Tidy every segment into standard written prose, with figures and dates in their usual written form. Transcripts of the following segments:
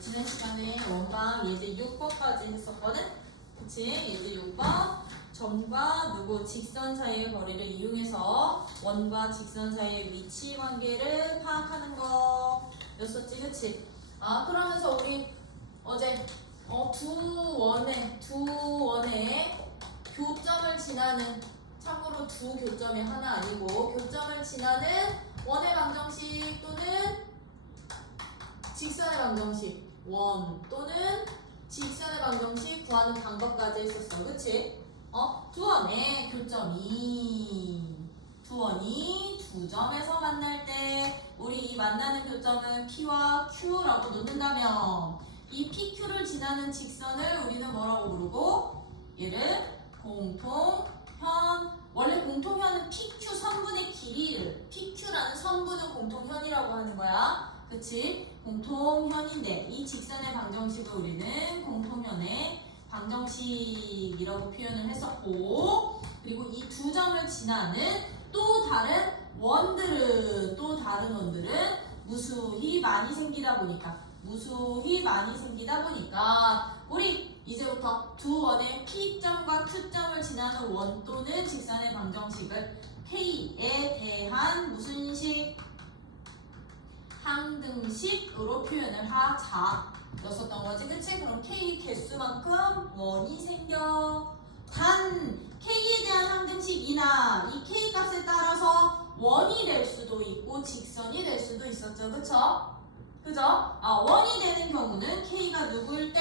지난 시간에 원방 예제 6번까지 했었거든? 그치? 예제 6번 점과 누구 직선 사이의 거리를 이용해서 원과 직선 사이의 위치 관계를 파악하는 거였었지, 그치? 그러면서 우리 어제 두 원의 교점을 지나는, 참고로 두 교점이 하나 아니고 교점을 지나는 원의 방정식 또는 직선의 방정식, 원 또는 직선의 방정식 구하는 방법까지 했었어. 그치? 두 원의 교점이, 두 원이 두 점에서 만날 때 우리 이 만나는 교점은 P와 Q라고 놓는다면 이 PQ를 지나는 직선을 우리는 뭐라고 부르고, 얘를 공통현, 원래 공통현은 PQ 선분의 길이를, PQ라는 선분은 공통현이라고 하는 거야. 그치? 공통현인데 이 직선의 방정식을 우리는 공통현의 방정식이라고 표현을 했었고, 그리고 이 두 점을 지나는 또 다른 원들은 무수히 많이 생기다 보니까 우리 이제부터 두 원의 P점과 Q점을 지나는 원 또는 직선의 방정식을 K에 대한 무슨 식? 항등식으로 표현을 하자 였었던 거지, 그치? 그럼 K 개수만큼 원이 생겨. 단 K에 대한 항등식이나 이 K 값에 따라서 원이 될 수도 있고 직선이 될 수도 있었죠, 그쵸? 그죠? 원이 되는 경우는 K가 누구일 때?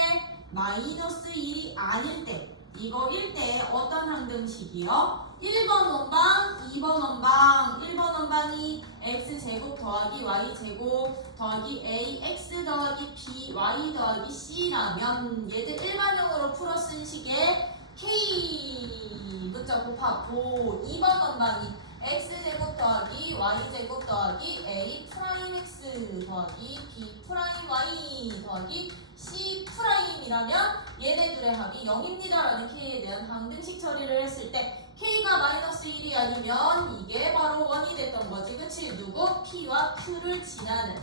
-1이 아닐 때, 이거일 때 어떤 항등식이요? 1번 원방, 2번 원방. 1번 원방이 x제곱 더하기 y제곱 더하기 ax 더하기 by 더하기 c라면 얘들 일반형으로 풀어 쓴 식의 k 문자 곱하고, 2번 원방이 x제곱 더하기 y제곱 더하기 a 프라임 x 더하기 b 프라임 y 더하기 c 프라임이라면 얘네들의 합이 0입니다 라는 k에 대한 항등식 처리를 했을 때 K가 -1이 아니면 이게 바로 원이 됐던 거지, 그치? 누구? P와 Q를 지나는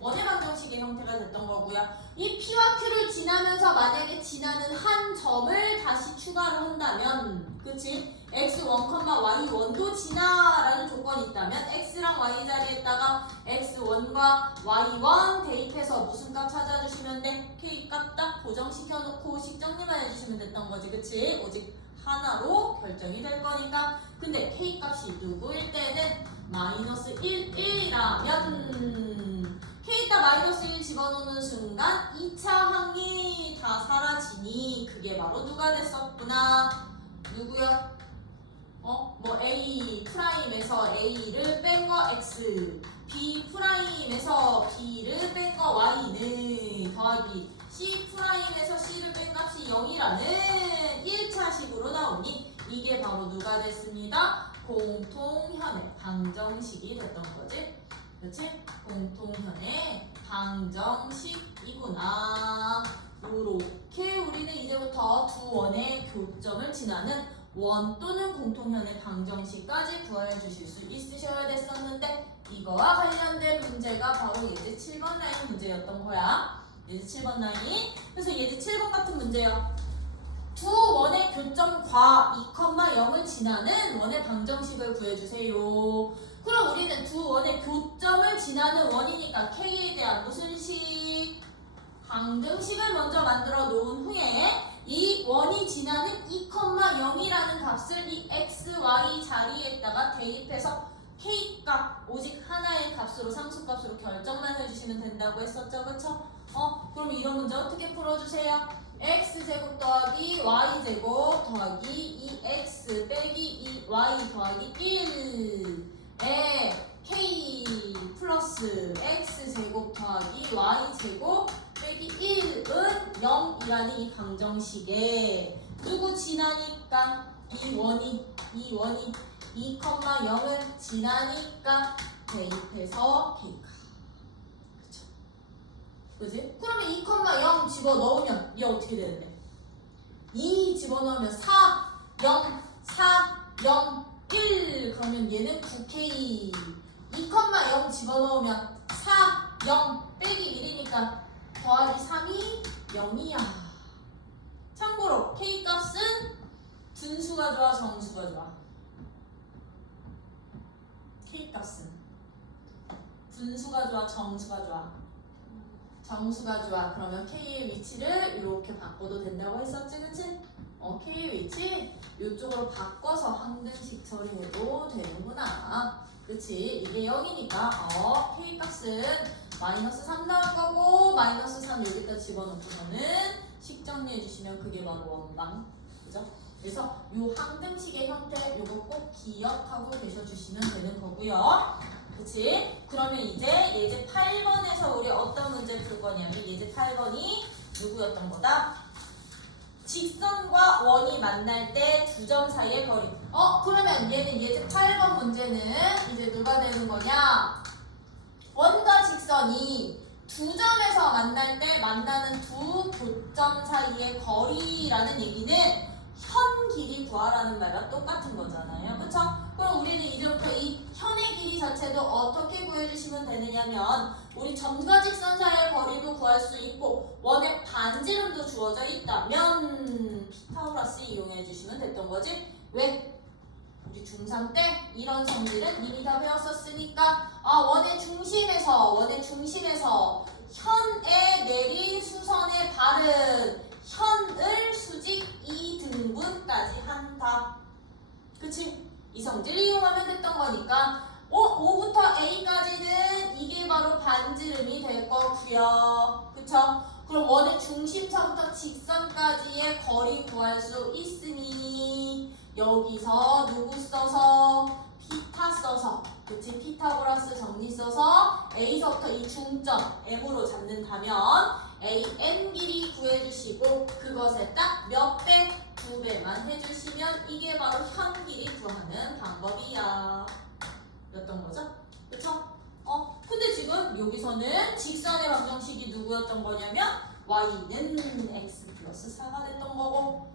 원의 방정식의 형태가 됐던 거고요. 이 P와 Q를 지나면서 만약에 지나는 한 점을 다시 추가를 한다면, 그치? x1, y1도 지나라는 조건이 있다면 x랑 y 자리에다가 x1과 y1 대입해서 무슨 값 찾아주시면 돼? k 값 딱 고정시켜놓고 식정리만 해주시면 됐던 거지, 그치? 오직 하나로 결정이 될 거니까. 근데 k 값이 누구일 때는 -1이라면 k에다 -1 집어넣는 순간 2차 항이 다 사라지니 그게 바로 누가 됐었구나. 누구야? A 프라임에서 A를 뺀 거 X, B 프라임에서 B를 뺀 거 Y는 더하기 C 프라임에서 C를 뺀 값이 0이라는 1차식으로 나오니 이게 바로 누가 됐습니다? 공통현의 방정식이 됐던 거지. 그렇지? 공통현의 방정식이구나. 이렇게 우리는 이제부터 두 원의 교점을 지나는 원 또는 공통현의 방정식까지 구해 주실 수 있으셔야 됐었는데, 이거와 관련된 문제가 바로 예제 7번 라인 문제였던 거야. 예제 7번 라인. 그래서 예제 7번 같은 문제야. 두 원의 교점과 2,0을 지나는 원의 방정식을 구해주세요. 그럼 우리는 두 원의 교점을 지나는 원이니까 K에 대한 무슨 식? 항등식을 먼저 만들어 놓은 후에 이 원이 지나는 2,0이라는 값을 이 x, y 자리에다가 대입해서 k 값, 오직 하나의 값으로, 상수값으로 결정만 해주시면 된다고 했었죠, 그쵸? 그럼 이런 문제 어떻게 풀어주세요? x제곱 더하기 y제곱 더하기 2x 빼기 2y 더하기 1에 k 플러스 x제곱 더하기 y제곱 빼기 1은 0이라는 이 방정식에 누구 지나니까? 이 원이 2,0을 지나니까 대입해서 k가. 그쵸? 그지? 그러면 2,0 집어넣으면 얘 어떻게 되는데? 2 집어넣으면 4, 0, 4, 0, 1. 그러면 얘는 9k. 2,0 집어넣으면 4, 0 빼기 1이니까 더하기 3이 0이야. 참고로 K값은 분수가 좋아, 정수가 좋아? K값은 분수가 좋아, 정수가 좋아? 정수가 좋아. 그러면 K의 위치를 이렇게 바꿔도 된다고 했었지, 그치? K의 위치 이쪽으로 바꿔서 항등식 처리해도 되는구나. 그치? 이게 0이니까 K값은 마이너스 3 나올 거고 마이너스 3 여기다 집어넣고서는 식 정리해 주시면 그게 바로 원방. 그죠? 그래서 이 항등식의 형태 요거 꼭 기억하고 계셔주시면 되는 거고요. 그치? 그러면 이제 예제 8번에서 우리 어떤 문제를 풀 거냐면 예제 8번이 누구였던 거다? 직선과 원이 만날 때 두 점 사이의 거리. 그러면 얘는 예제 8번 문제는 이제 누가 되는 거냐? 원과 직선이 두 점에서 만날 때 만나는 두 교점 사이의 거리라는 얘기는 현 길이 구하라는 말과 똑같은 거잖아요. 그쵸? 그럼 우리는 이제부터 이 현의 길이 자체도 어떻게 구해주시면 되느냐면 우리 점과 직선 사이의 거리도 구할 수 있고 원의 반지름도 주어져 있다면 피타고라스 이용해 주시면 됐던 거지. 왜? 우리 중3 때 이런 성질은 이미 다 배웠었으니까 원의 중심에서 현에 내린 수선의 발은 현을 수직 2등분까지 한다. 그치? 이 성질을 이용하면 됐던 거니까 O부터 A까지는 이게 바로 반지름이 될 거고요. 그쵸? 그럼 원의 중심서부터 직선까지의 거리 구할 수 있으니 여기서 누구 써서? 피타 써서. 그치? 피타고라스 정리 써서 A서부터 이 중점 M으로 잡는다면 AN 길이 구해주시고 그것에 딱 몇 배? 2배만 해주시면 이게 바로 현 길이 구하는 방법이야. 였던 거죠? 그쵸? 근데 지금 여기서는 직선의 방정식이 누구였던 거냐면 y는 x 플러스 4가 됐던 거고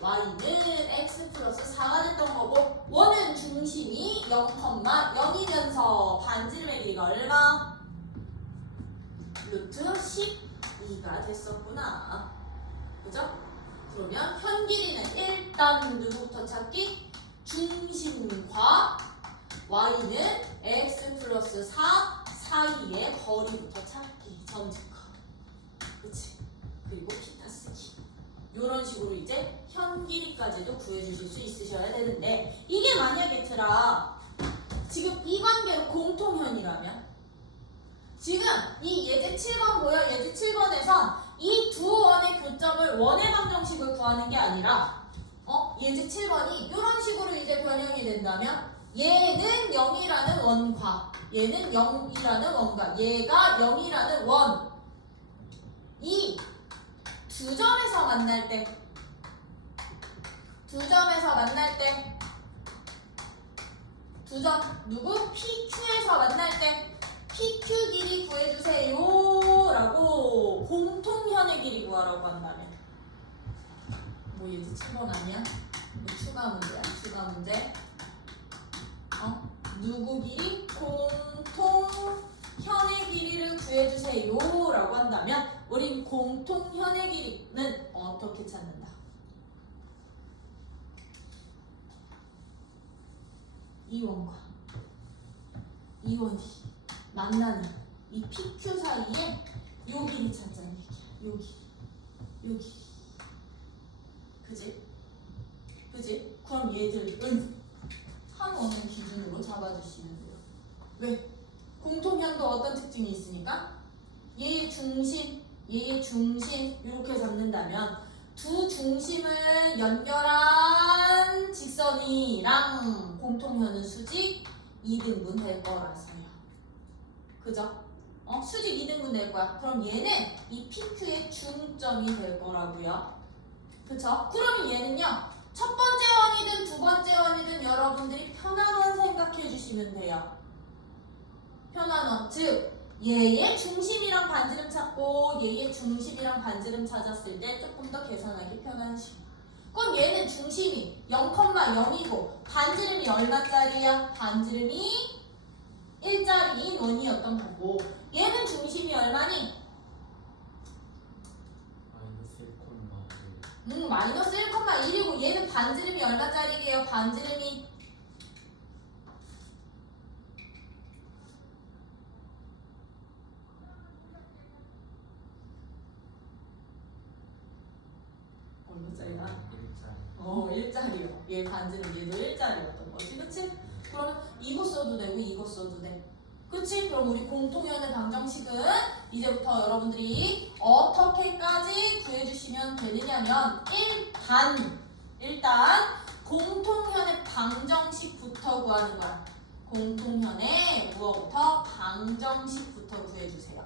y는 x 플러스 4가 됐던 거고 원은 중심이 0,0이면서 반지름의 길이가 얼마? 루트 12가 됐었구나. 그죠? 그러면 현 길이는 일단 누구부터 찾기? 중심과 y는 x 플러스 4 사이의 거리부터 찾기. 점집과. 그치? 그리고 피타 쓰기. 이런 식으로 이제 현 길이까지도 구해주실 수 있으셔야 되는데 이게 만약에 지금 이 관계로 공통현이라면 지금 이 예제 7번 보여? 예제 7번에선 이 두 원의 교점을 원의 방정식을 구하는 게 아니라 예제 7번이 이런 식으로 이제 변형이 된다면 얘는 0이라는 원과 얘는 0이라는 원과 얘가 0이라는 원 이 두 점에서 만날 때 두 점 누구? PQ에서 만날 때 PQ 길이 구해주세요 라고 공통현의 길이 구하라고 한다면 뭐 예제 7번 아니야? 뭐 추가 문제 누구 길이? 공통현의 길이를 구해주세요 라고 한다면 우린 공통현의 길이는 어떻게 찾는다? 이 원과 이 원이 만나는 이 PQ 사이에 요 길이 찾자는 얘기야. 요 길이. 그지? 그럼 얘들은 한 원을 기준으로 잡아주시면 돼요. 왜? 공통현도 어떤 특징이 있으니까 얘의 중심 이렇게 잡는다면 두 중심을 연결한 직선이랑 공통현은 수직 2등분 될 거라서요. 그죠? 수직 2등분 될 거야. 그럼 얘는 이 PQ의 중점이 될 거라고요. 그쵸? 그러면 얘는요. 첫 번째 원이든 두 번째 원이든 여러분들이 편한 원 생각해 주시면 돼요. 편한 원. 즉 얘의 중심이랑 반지름 찾고 얘의 중심이랑 반지름 찾았을 때 조금 더 계산하기 편한 식. 그럼 얘는 중심이 0,0이고 반지름이 얼마짜리야? 반지름이 1짜리인 원이었던 거고 얘는 중심이 얼마니? 마이너스 1,1이고 얘는 반지름이 얼마짜리게요? 반지름이 얼마짜리야? 1짜리요. 얘 반지름 얘도 1짜리였던 거지, 그치? 그러면 이거 써도 되고 이거 써도 돼. 그치? 그럼 우리 공통연의 방정식은 이제부터 여러분들이 어떻게까지 구해주시면 되느냐면 일단 공통현의 방정식부터 구하는 거야. 공통현의 무엇부터? 방정식부터 구해주세요.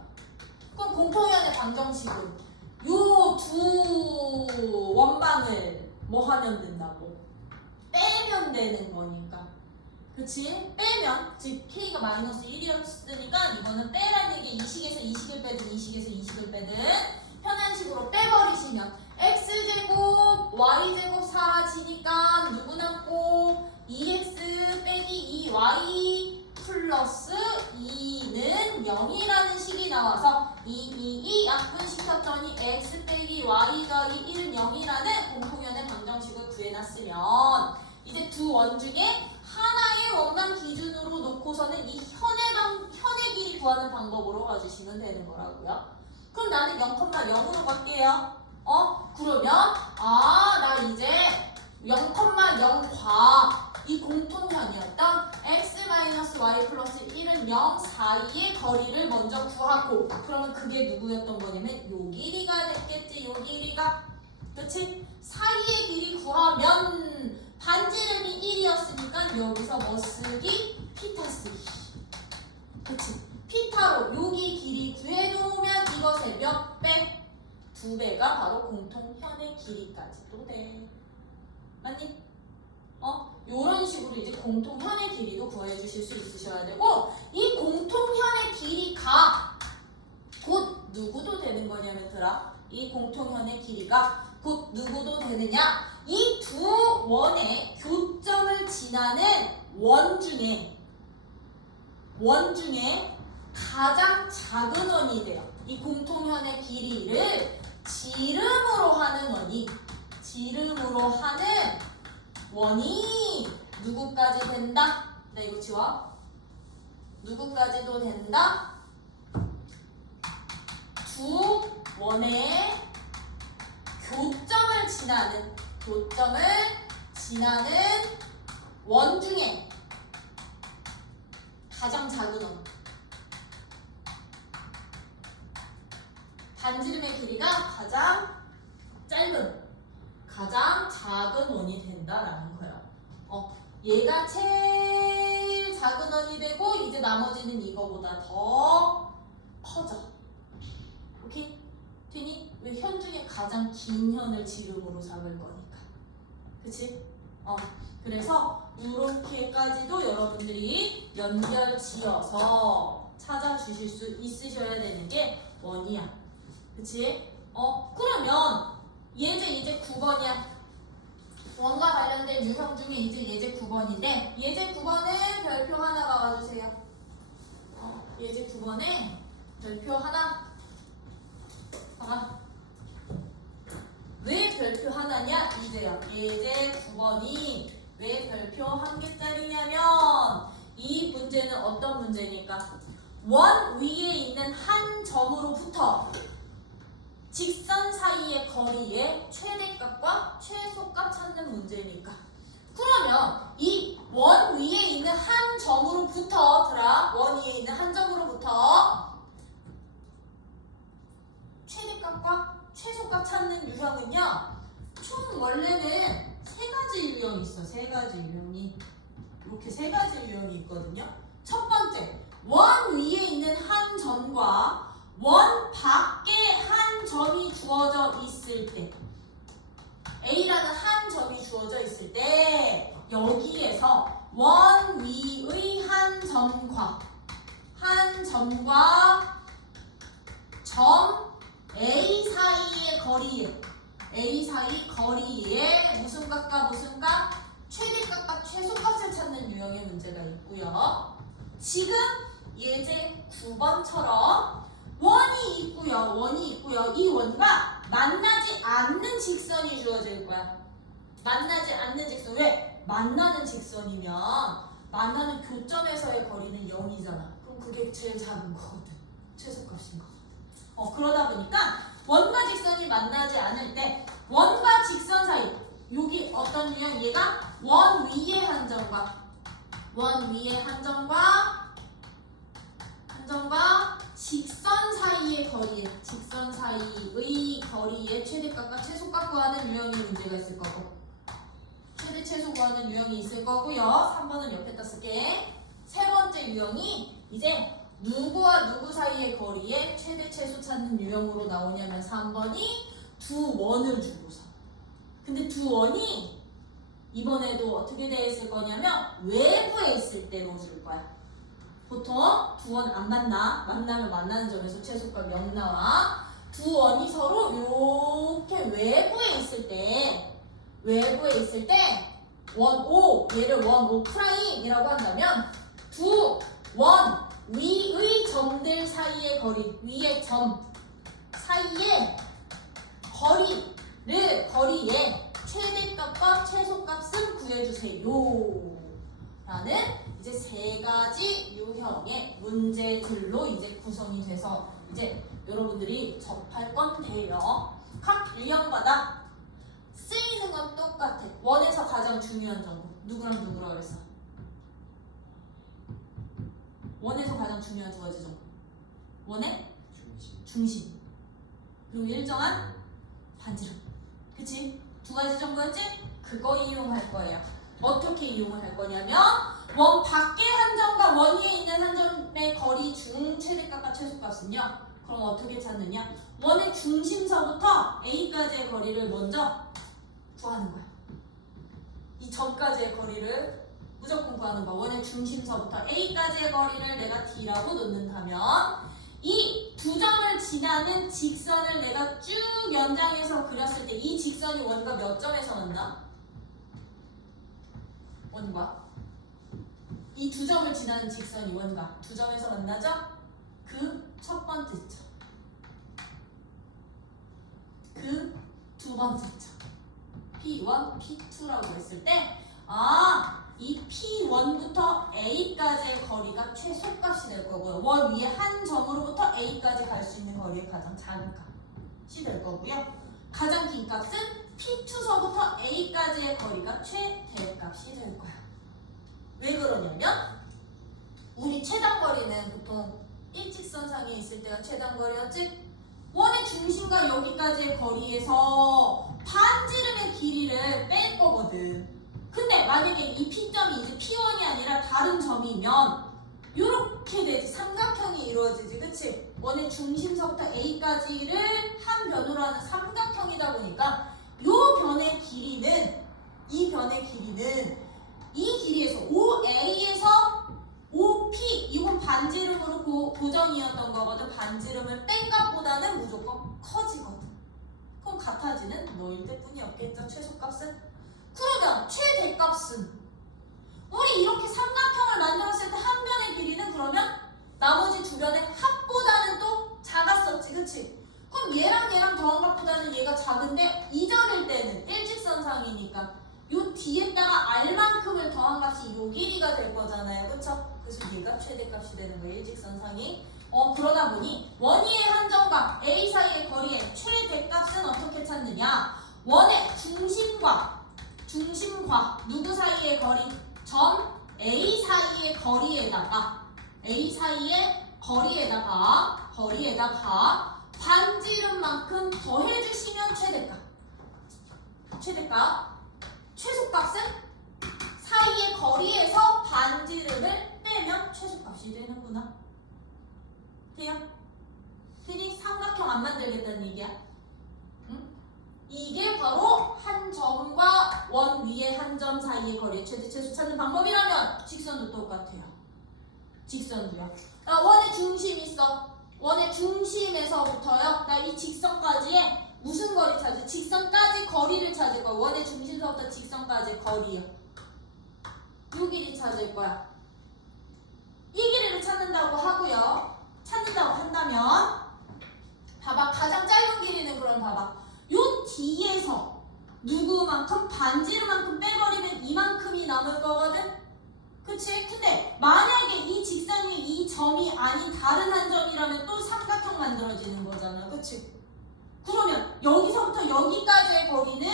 그럼 공통현의 방정식은 요 두 원방을 뭐 하면 된다고? 빼면 되는 거니까. 그치? 빼면, 즉 K가 마이너스 1이었으니까 이거는 빼라는 얘기. 이 식에서 이 식을 빼든 이 식에서 이 식을 빼든 편한 식으로 빼버리시면 X제곱 Y제곱 사라지니까 누구 남고 2X 빼기 2Y 플러스 2는 0이라는 식이 나와서 2 약분시켰더니 X 빼기 Y 더하기 1은 0이라는 공통연의 방정식을 구해놨으면 이제 두 원 중에 하나의 원만 기준으로 놓고서는 이 현의 길이 구하는 방법으로 가주시면 되는 거라고요. 그럼 나는 0,0으로 갈게요. 그러면 나 이제 0,0과 이 공통현이었던 x-y 플러스 1은 0 사이의 거리를 먼저 구하고, 그러면 그게 누구였던 거냐면 요 길이가 됐겠지. 요 길이가, 그치? 사이의 길이 구하면 반지름이 1이었으니까 여기서 뭐 쓰기? 피타 쓰기. 그치? 피타로 여기 길이 구해놓으면 이것의 몇 배? 2배가 바로 공통현의 길이까지도 돼. 맞니? 요런 식으로 이제 공통현의 길이도 구해 주실 수 있으셔야 되고, 이 공통현의 길이가 곧 누구도 되는 거냐면 이 공통현의 길이가 곧 누구도 되느냐? 이 두 원의 교점을 지나는 원 중에 가장 작은 원이 돼요. 이 공통현의 길이를 지름으로 하는 원이 누구까지 된다? 네, 이거 지워. 누구까지도 된다? 두 원의 교점을 지나는 원 중에 가장 작은 원. 반지름의 길이가 가장 작은 원이 된다라는 거예요. 얘가 제일 작은 원이 되고 이제 나머지는 이거보다 더 커져. 오케이? 되니? 왜 현 중에 가장 긴 현을 지름으로 삼을 거니까. 그치? 그래서 이렇게까지도 여러분들이 연결 지어서 찾아주실 수 있으셔야 되는 게 원이야. 그치? 그러면 이제 9번이야. 원과 관련된 유형 중에 이제 예제 9번인데, 예제 9번에 별표 하나 가봐주세요. 예제 9번에 별표 하나. 왜 별표 하나냐? 이제요. 예제 9번이 왜 별표 한 개짜리냐면, 이 문제는 어떤 문제니까? 원 위에 있는 한 점으로부터 직선 사이의 거리의 최대값과 최소값 찾는 문제니까. 그러면 이 원 위에 있는 한 점으로부터 최대값과 최소값 찾는 유형은요, 총 원래는 세 가지 유형이 있어. 세 가지 유형이. 이렇게 세 가지 유형이 있거든요. 첫 번째, 원 위에 있는 한 점과 원 밖에 한 점이 주어져 있을 때, A라는 한 점이 주어져 있을 때, 여기에서 원 위의 한 점과 점 A 사이의 거리에 무슨 값과 무슨 값? 최대값과 최소값을 찾는 유형의 문제가 있고요. 지금 예제 두 번처럼 원이 있고요. 이 원과 만나지 않는 직선이 주어질 거야. 만나지 않는 직선. 왜? 만나는 직선이면 만나는 교점에서의 거리는 0이잖아. 그럼 그게 제일 작은 거거든. 최소값인 거거든. 그러다 보니까 원과 직선이 만나지 않을 때 원과 직선 사이 여기 어떤 유형? 얘가 원 위의 한 점과 직선 사이의 거리의 최대값과 최소값 구하는 유형의 문제가 있을 거고 최대 최소 구하는 유형이 있을 거고요. 3번은 옆에다 쓸게. 세 번째 유형이 이제 누구와 누구 사이의 거리에 최대 최소 찾는 유형으로 나오냐면 3번이 두 원을 주고서. 근데 두 원이 이번에도 어떻게 되어 있을 거냐면 외부에 있을 때로 줄 거야. 보통 두 원 안 만나. 만나면 만나는 점에서 최소값 0 나와. 두 원이 서로 이렇게 외부에 있을 때 원 O, 얘를 원 O 프라임이라고 한다면 두 원 위의 점들 사이의 거리, 위의 점 사이의 거리의 최대값과 최소값은 구해주세요. 라는 이제 세 가지 유형의 문제들로 이제 구성이 돼서 이제 여러분들이 접할 건데요. 각 유형마다 쓰이는 건 똑같아. 원에서 가장 중요한 정보. 누구랑 누구라 그랬어? 원에서 가장 중요한 두 가지 정보. 원의 중심. 그리고 일정한 반지름. 그치? 두 가지 정보였지? 그거 이용할 거예요. 어떻게 이용을 할 거냐면 원 밖의 한 점과 원 위에 있는 한 점의 거리 중 최대값과 최소값은요. 그럼 어떻게 찾느냐? 원의 중심서부터 A까지의 거리를 먼저 구하는 거야. 이 점까지의 거리를 무조건 구하는 거야. 원의 중심서부터 A까지의 거리를 내가 D라고 놓는다면 이 두 점을 지나는 직선을 내가 쭉 연장해서 그렸을 때 이 직선이 원과 몇 점에서 만나? 원과 이 두 점을 지나는 직선이 원과 두 점에서 만나죠? 그 첫 번째 점, 그 두 번째 점 P1, P2라고 했을 때 이 P1부터 A까지의 거리가 최소값이 될 거고요. 원 위에 한 점으로부터 A까지 갈 수 있는 거리의 가장 작은 값이 될 거고요. 가장 긴 값은 P2서부터 A까지의 거리가 최대값이 될 거야. 왜 그러냐면 우리 최단거리는 보통 일직선상에 있을 때가 최단거리였지? 원의 중심과 여기까지의 거리에서 반지름의 길이를 뺄 거거든. 근데 만약에 이 P점이 이제 P1이 아니라 다른 점이면 이렇게 되지. 삼각형이 이루어지지. 그치? 원의 중심서부터 A까지를 한 변으로 하는 삼각형이다 보니까 이 변의 길이는 이 길이에서 OA에서 OP 이건 반지름으로 고정이었던 거거든. 반지름을 뺀 값보다는 무조건 커지거든. 그럼 같아지는 너일 때뿐이 없겠죠. 최소값은? 그러면 최대값은 우리 이렇게 삼각형을 만들었을 때 한 변의 길이는 그러면 나머지 두 변의 합보다는 또 작았었지. 그치? 그럼 얘랑 더한 값보다는 얘가 작은데 이 점일 때는 일직선상이니까 요 뒤에다가 R만큼을 더한 값이 요 길이가 될 거잖아요. 그쵸? 그래서 얘가 최대값이 되는 거예요. 일직선상이. 그러다 보니 원 위의 한 점과 A 사이의 거리의 최대값은 어떻게 찾느냐? 원의 중심과 누구 사이의 거리? 점 A 사이의 거리에다가 반지름만큼 더해주시면 최대값. 최소값은 사이의 거리에서 반지름을 빼면 최소값이 되는구나. 돼요? 괜히 삼각형 안 만들겠다는 얘기야. 응? 이게 바로 한 점과 원 위의 한 점 사이의 거리의 최대 최소 찾는 방법이라면 직선도 똑같아요. 직선도요. 원의 중심 있어. 원의 중심에서부터요. 나 이 직선까지의 무슨 거리 찾을? 직선까지 거리를 찾을 거야. 원의 중심서부터 직선까지 거리요. 이 길이 찾을 거야. 이 길이를 찾는다고 하고요. 찾는다고 한다면 봐봐. 가장 짧은 길이는 그럼 봐봐. 요 뒤에서 누구만큼 반지름만큼 빼버리면 이만큼이 남을 거거든? 그치? 근데 만약에 이 직선이 이 점이 아닌 다른 한 점이라면 또 삼각형 만들어지는 거잖아. 그치? 그러면 여기서부터 여기까지의 거리는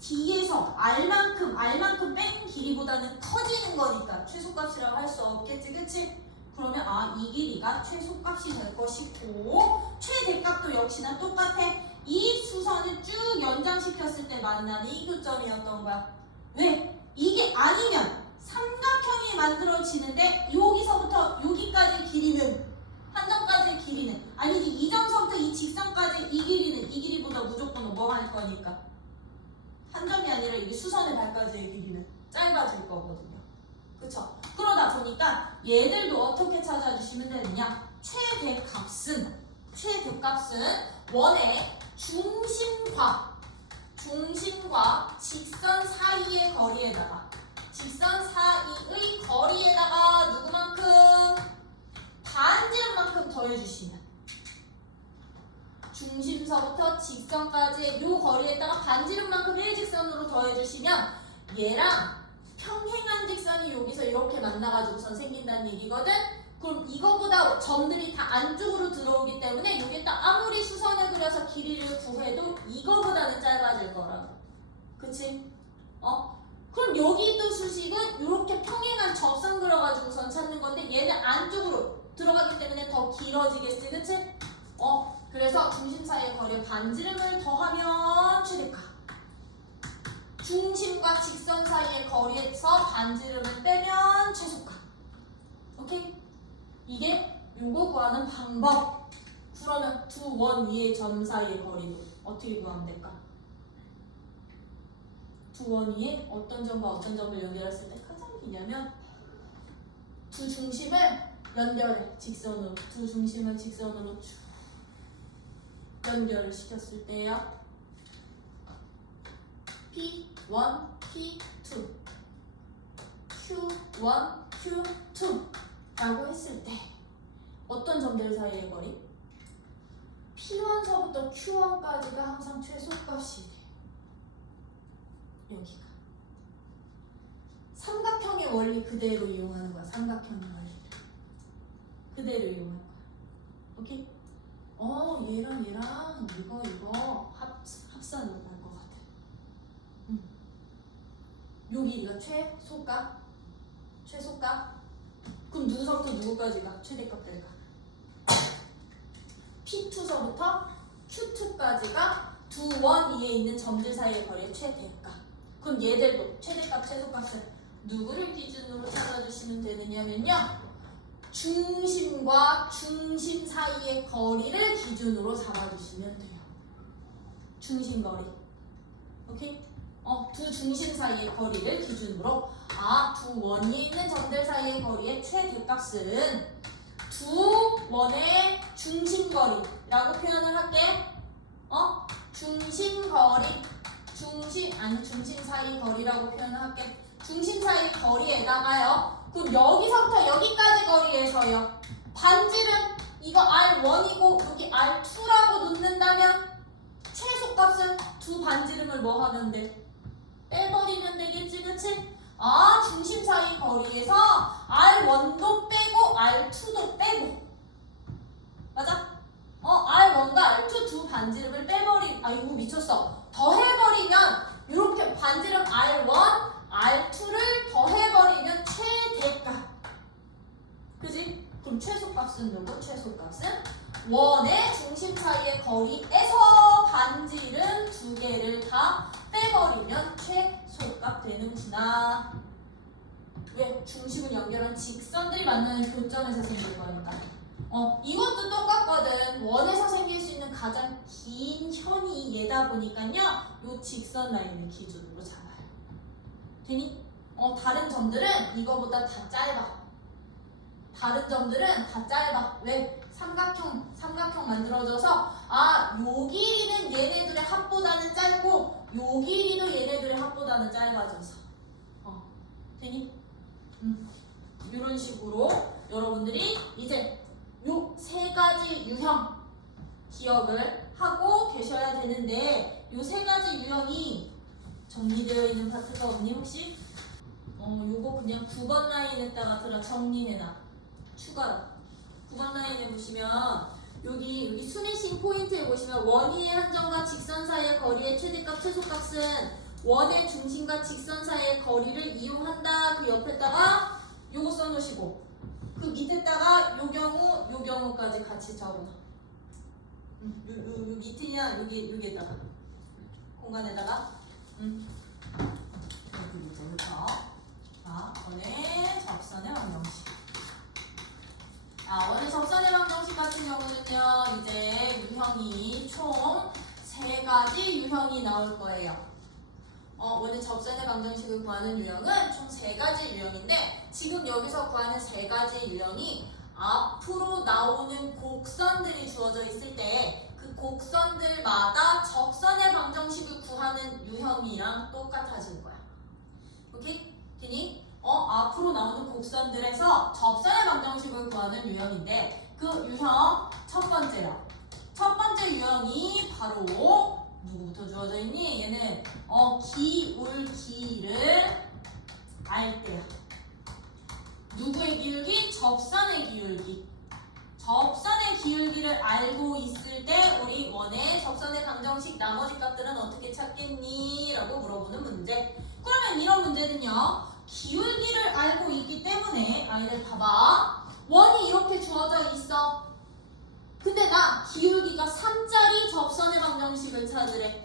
D에서 R만큼 뺀 길이보다는 커지는 거니까 최소값이라고 할 수 없겠지. 그치? 그러면 이 길이가 최소값이 될 것이고 최대값도 역시나 똑같아. 이 수선을 쭉 연장시켰을 때 만나는 이 교점이었던 거야. 왜? 이게 아니면 삼각형이 만들어지는데 여기서부터 여기까지 길이는 한 점까지의 길이는 아니지 이 점서부터 이 직선까지 이 길이는 이 길이보다 무조건 넘어갈 거니까 한 점이 아니라 이게 수선의 발까지의 길이는 짧아질 거거든요. 그쵸? 그러다 보니까 얘들도 어떻게 찾아주시면 되느냐? 최대값은 원의 중심과 직선 사이의 거리에다가 누구만큼? 반지름만큼 더해주시면 중심서부터 직선까지의 요 거리에다가 반지름만큼 일직선으로 더해주시면 얘랑 평행한 직선이 여기서 이렇게 만나가지고선 생긴다는 얘기거든? 그럼 이거보다 점들이 다 안쪽으로 들어오기 때문에 여기다 아무리 수선을 그려서 길이를 구해도 이거보다는 짧아질 거라고. 그치? 그럼 여기 또 수식은 이렇게 평행한 접선 그려가지고선 찾는 건데 얘는 안쪽으로 들어가기 때문에 더 길어지겠지. 그치? 그래서 중심 사이의 거리에 반지름을 더하면 최대값. 중심과 직선 사이의 거리에서 반지름을 빼면 최소값. 오케이? 이게 요거 구하는 방법. 그러면 두 원 위의 점 사이의 거리도 어떻게 구하면 될까? 두 원 위에 어떤 점과 어떤 점을 연결했을 때 가장 기냐면 두 중심을 연결해. 직선으로. 두 중심을 직선으로 쭉 연결을 시켰을 때요. P1, P2, Q1, Q2 라고 했을 때 어떤 점들 사이의 거리? P1서부터 Q1까지가 항상 최소값이 돼. 여기가 삼각형의 원리 그대로 이용하는 거야. 삼각형의 원리 그대로 이용할 거야. 오케이? 얘랑 이거 합산으로 갈 것 같아. 요 길이가 최소값. 그럼 누구서부터 누구까지가 최대값 될까? P2서부터 Q2까지가 두 원 위에 있는 점들 사이의 거리의 최대값. 그럼 얘들도 최대값, 최소값을 누구를 기준으로 찾아주시면 되느냐면요. 중심과 중심 사이의 거리를 기준으로 잡아주시면 돼요. 중심거리. 오케이? 두 중심 사이의 거리를 기준으로 두 원 위에 있는 점들 사이의 거리의 최대값은 두 원의 중심거리라고 표현을 할게. 중심거리. 중심 사이 거리라고 표현을 할게. 중심 사이 거리에다가요. 그럼 여기서부터 여기까지 거리에서요. 반지름 이거 R1이고 여기 R2라고 놓는다면 최소값은 두 반지름을 뭐 하면 돼? 빼버리면 되겠지, 그치? 중심 사이 거리에서 R1도 빼고 R2도 빼고 맞아? R1과 R2 두 반지름을 이거 미쳤어. 더해버리면 이렇게 반지름 R1, R2를 더해버리면 최대값. 그지? 그럼 최소값은 누구? 최소값은 원의 중심 사이의 거리에서 반지름 두 개를 다 빼버리면 최소값 되는구나. 왜? 중심을 연결한 직선들이 만나는 교점에서 생길 거니까. 이것도 똑같거든. 원에서 생길 수 있는 가장 긴 현이 얘다 보니까요. 요 직선 라인을 기준으로 잡아요. 되니? 다른 점들은 이거보다 다 짧아. 왜? 삼각형 만들어져서 요 길이는 얘네들의 합보다는 짧고 요 길이도 얘네들의 합보다는 짧아져서 되니? 이런 식으로 여러분들이 이제 요 세 가지 유형 기억을 하고 계셔야 되는데 요 세 가지 유형이 정리되어 있는 파트가 없니 혹시? 요거 그냥 9번 라인에다가 들어 정리해놔. 추가로 9번 라인에 보시면 여기 순위식 포인트에 보시면 원위의 한점과 직선 사이의 거리의 최대값 최소값은 원의 중심과 직선 사이의 거리를 이용한다. 그 옆에다가 요거 써놓으시고 그 밑에다가 요 경우까지 같이 적어놔. 요 밑이냐 여기에다가 공간에다가 여기 밑에부터 자 원의 접선의 방정식. 원의 접선의 방정식 같은 경우는요 이제 유형이 총 3가지 유형이 나올 거예요. 원의 접선의 방정식을 구하는 유형은 총 3가지 유형인데 지금 여기서 구하는 3가지 유형이 앞으로 나오는 곡선들이 주어져 있을 때 그 곡선들마다 접선의 방정식을 구하는 유형이랑 똑같아질 거야. 오케이? 되니? 앞으로 나오는 곡선들에서 접선의 방정식을 구하는 유형인데 그 유형 첫 번째요. 첫 번째 유형이 바로 누구부터 주어져 있니? 얘는 기울기를 알 때야. 누구의 기울기? 접선의 기울기. 접선의 기울기를 알고 있을 때 우리 원의 접선의 방정식 나머지 값들은 어떻게 찾겠니? 라고 물어보는 문제. 그러면 이런 문제는요. 기울기를 알고 있기 때문에 아이들 봐봐. 원이 이렇게 주어져 있어. 근데 나 기울기가 3짜리 접선의 방정식을 찾으래.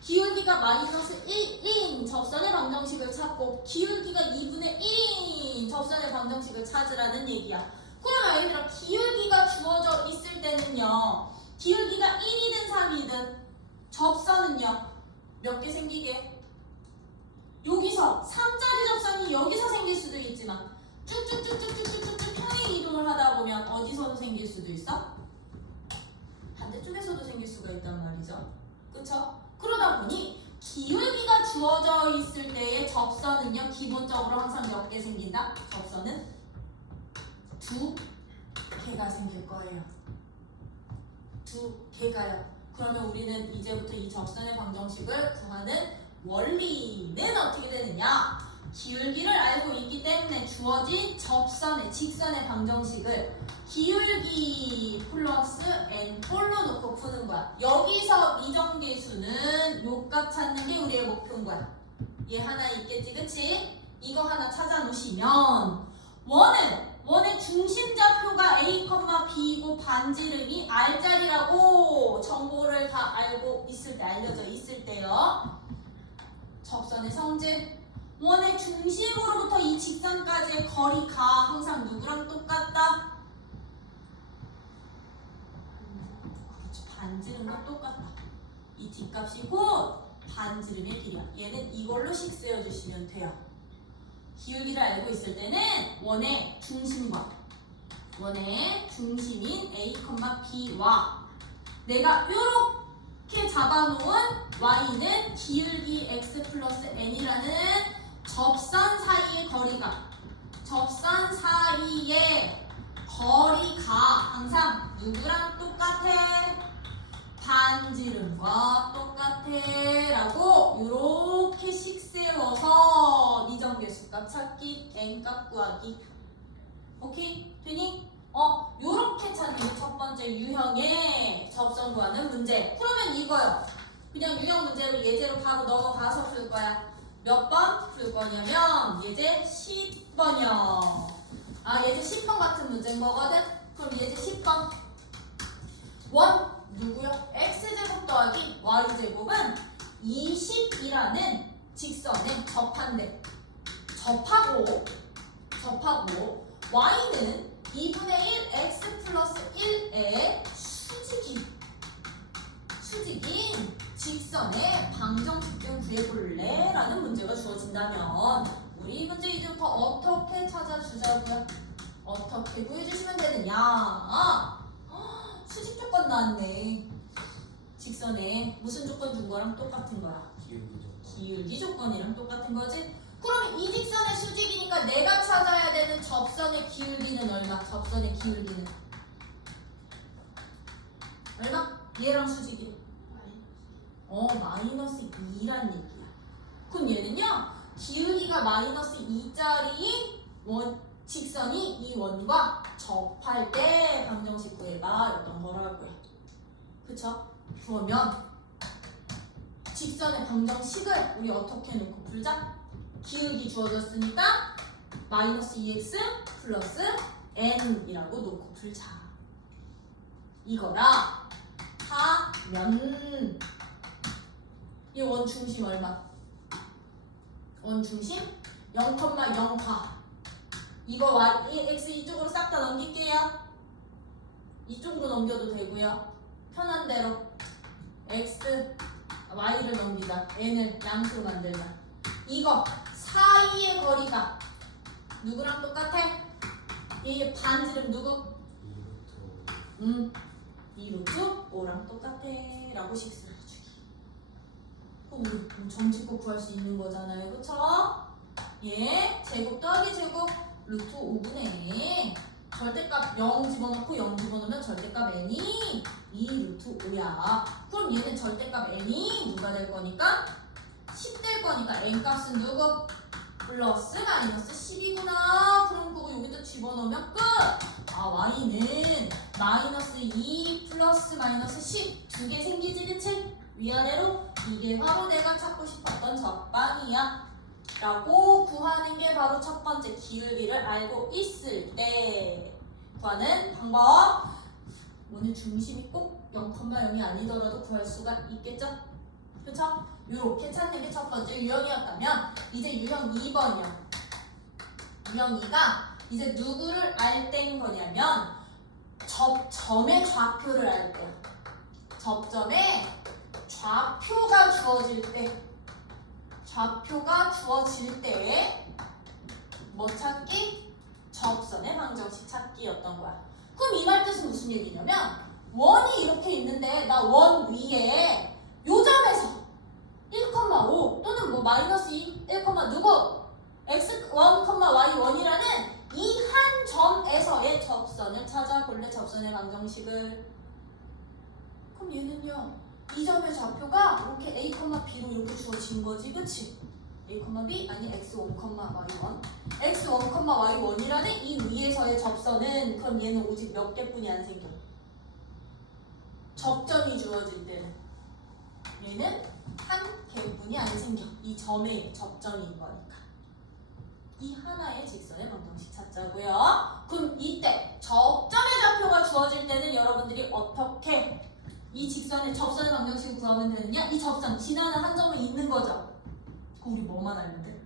기울기가 마이너스 1인 접선의 방정식을 찾고 기울기가 2분의 1인 접선의 방정식을 찾으라는 얘기야. 그러면 아이들아 기울기가 주어져 있을 때는요. 기울기가 1이든 3이든 접선은요. 몇 개 생기게? 여기서 3짜리 접선이 여기서 생길 수도 있지만 쭉쭉쭉쭉쭉쭉쭉 평행 이동을 하다 보면 어디서도 생길 수도 있어? 반대쪽에서도 생길 수가 있단 말이죠. 그쵸? 그러다 보니 기울기가 주어져 있을 때의 접선은요. 기본적으로 항상 몇 개 생긴다? 접선은 2개가 생길 거예요. 2개가요. 그러면 우리는 이제부터 이 접선의 방정식을 구하는 원리는 어떻게 되느냐? 기울기를 알고 있기 때문에 주어진 접선의 직선의 방정식을 기울기 플러스 n꼴로 놓고 푸는 거야. 여기서 미정계수는 요 값 찾는 게 우리의 목표인 거야. 얘 하나 있겠지, 그치? 이거 하나 찾아 놓으시면 원의 중심좌표가 A, B이고 반지름이 R자리라고 정보를 다 알고 있을 때, 알려져 있을 때요. 접선의 성질, 원의 중심으로부터 이 직선까지의 거리가 항상 누구랑 똑같다? 그렇죠. 반지름과 똑같다. 이 뒷값이 곧 반지름의 길이야. 얘는 이걸로 식 세워주시면 돼요. 기울기를 알고 있을 때는 원의 중심인 A, B와 내가 이렇게 잡아놓은 Y는 기울기 X 플러스 N이라는 접선 사이의 거리가 항상 누구랑 똑같아? 반지름과 똑같아 라고 이렇게 식 세워서 미정계수값 찾기, n값 구하기. 오케이? 되니? 요렇게 찾는 게 첫 번째 유형의 접선 구하는 문제. 그러면 이거요. 그냥 유형 문제로 예제로 바로 넘어가서 풀 거야. 몇 번 풀 거냐면 예제 10번이요. 예제 10번 같은 문제인 거거든? 그럼 예제 10번. 누구요? x제곱 더하기 y제곱은 20이라는 직선에 접한대. 접하고 y는 2분의 1 x 플러스 1의 수직인 직선의 방정식 좀 구해볼래? 라는 문제가 주어진다면 우리 문제 이제부터 어떻게 찾아주자고요? 어떻게 구해주시면 되느냐? 수직 조건 나왔네. 직선에 무슨 조건 준 거랑 똑같은 거야? 기울기 조건이랑 똑같은 거지? 그러면 이 직선의 수직이니까 내가 찾아야 되는 접선의 기울기는 얼마? 접선의 기울기는 얘랑 수직이 마이너스 2란 얘기야. 그럼 얘는요 기울기가 마이너스 2짜리 직선이 이 원과 접할 때 방정식 구해봐 였던 거라고요. 그쵸? 그러면 직선의 방정식을 우리 어떻게 놓고 풀자? 기울기 주어졌으니까 마이너스 2x 플러스 n이라고 놓고 풀자. 이거라 하면 이 원 중심 얼마? 원 중심 0,0과 이거 x 이쪽으로 싹 다 넘길게요. 이쪽으로 넘겨도 되고요. 편한 대로 x y를 넘기다 n을 양수로 만들자. 이거 사이의 거리가 누구랑 똑같아? 이 반지름 누구? 2루트 5랑 똑같아 라고 식스를 해주기. 그럼 우리 점집고 구할 수 있는 거잖아요. 그쵸? 예, 제곱 더하기 제곱 루트 5분의 절대값 0 집어넣고 0 집어넣으면 절대값 n이 2 루트 5야. 그럼 얘는 절대값 n이 누가 될 거니까? 10 될 거니까 n 값은 누구? 플러스 마이너스 10이구나. 그럼 그거 여기다 집어넣으면 끝! y는 마이너스 2 플러스 마이너스 10 두 개 생기지 그치? 위아래로 이게 바로 내가 찾고 싶었던 적방이야 라고 구하는 게 바로 첫 번째 기울기를 알고 있을 때 구하는 방법. 오늘 중심이 꼭 0,0이 아니더라도 구할 수가 있겠죠? 그쵸? 이렇게 찾는 게 첫 번째 유형이었다면 이제 유형 2번이요. 유형 2가 이제 누구를 알 때인 거냐면 접점의 좌표를 알 때야. 접점의 좌표가 주어질 때 뭐 찾기? 접선의 방정식 찾기였던 거야. 그럼 이 말 뜻은 무슨 얘기냐면 원이 이렇게 있는데 나 원 위에 요 점에서 1,5 또는 뭐 마이너스 1, 누구? x1, y1이라는 이 한 점에서의 접선을 찾아볼래. 접선의 방정식을. 그럼 얘는요 이 점의 좌표가 이렇게 a, b로 이렇게 주어진 거지 그치? a, b 아니 x1, y1 x1, y1이라는 이 위에서의 접선은 그럼 얘는 오직 몇 개뿐이 안 생겨. 접점이 주어질 때는 얘는 한 개뿐이 안 생겨. 이 점의 접점인 거니까. 이 하나의 직선의 방정식 찾자고요. 그럼 이때 접점의 좌표가 주어질 때는 여러분들이 어떻게 이 직선의 접선의 방정식을 구하면 되느냐? 이 접선 지나는 한 점은 있는 거죠. 그럼 우리 뭐만 알면 돼?